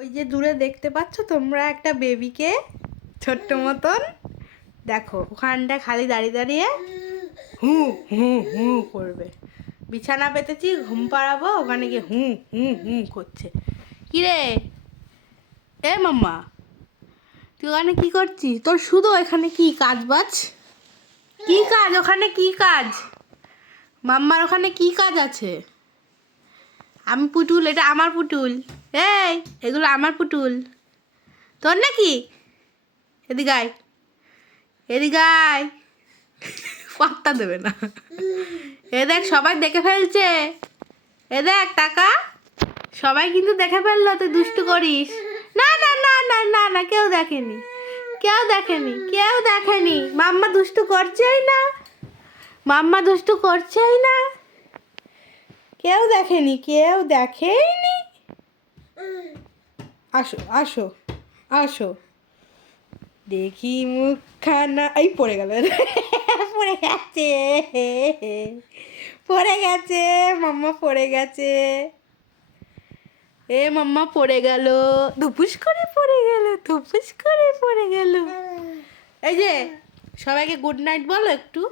ওই যে দূরে দেখতে পাচ্ছ তোমরা একটা বেবিকে, ছোট্ট মতন। দেখো ওখানটা খালি দাঁড়িয়ে দাঁড়িয়ে হু হু হু করবে। বিছানা পেতেছি, ঘুম পাড়াবো, ওখানে গিয়ে হু হু হু করছে। কিরে এ মাম্মা, তুই ওখানে কি করছিস? তোর শুধু এখানে কি কাজ বাজ? কি কাজ ওখানে? কি কাজ মাম্মার ওখানে? কি কাজ আছে? আমি পুতুল, এটা আমার পুতুল। এই এগুলো আমার পুতুল, তোর নাকি? এদিকে আয়, এদিকে আয়। পাত্তা দেবে না। এ দেখ সবাই দেখে ফেলছে, এ দেখ টাকা, সবাই কিন্তু দেখে ফেললো তুই দুষ্টু করিস। না না না না না না, কেউ দেখেনি, কেউ দেখেনি, কেউ দেখেনি। মাম্মা দুষ্টু করছেই না, মাম্মা দুষ্টু করছেই না, কেউ দেখেনি, কেউ দেখেইনি। আসো আসো আসো, দেখি মুখখানা। এই পড়ে গেল, পড়ে গেছে, পড়ে গেছে, মাম্মা পড়ে গেছে। এ মাম্মা পড়ে গেল, ধুপুস করে পড়ে গেল, ধুপুস করে পড়ে গেল। এই যে সবাইকে গুড নাইট বলো একটু,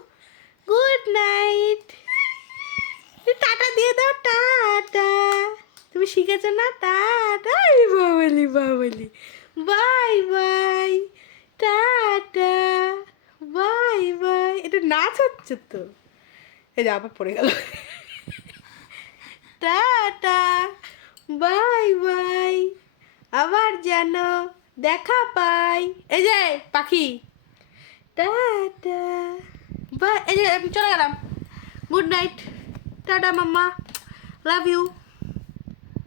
গুড নাইট। টাটা দিয়ে দাও, টাটা। তুমি শিখেছো না? Tata. Babli Babli, bye bye, tata, bye bye. এটা নাচ হচ্ছে তো। এই যে আবার পড়ে গেল। টাটা, বাই বাই, আবার যেন দেখা পাই। এই যে পাখি, টাটা, বাই। এই যে আমি চলে গেলাম, good night, tata mumma, love you.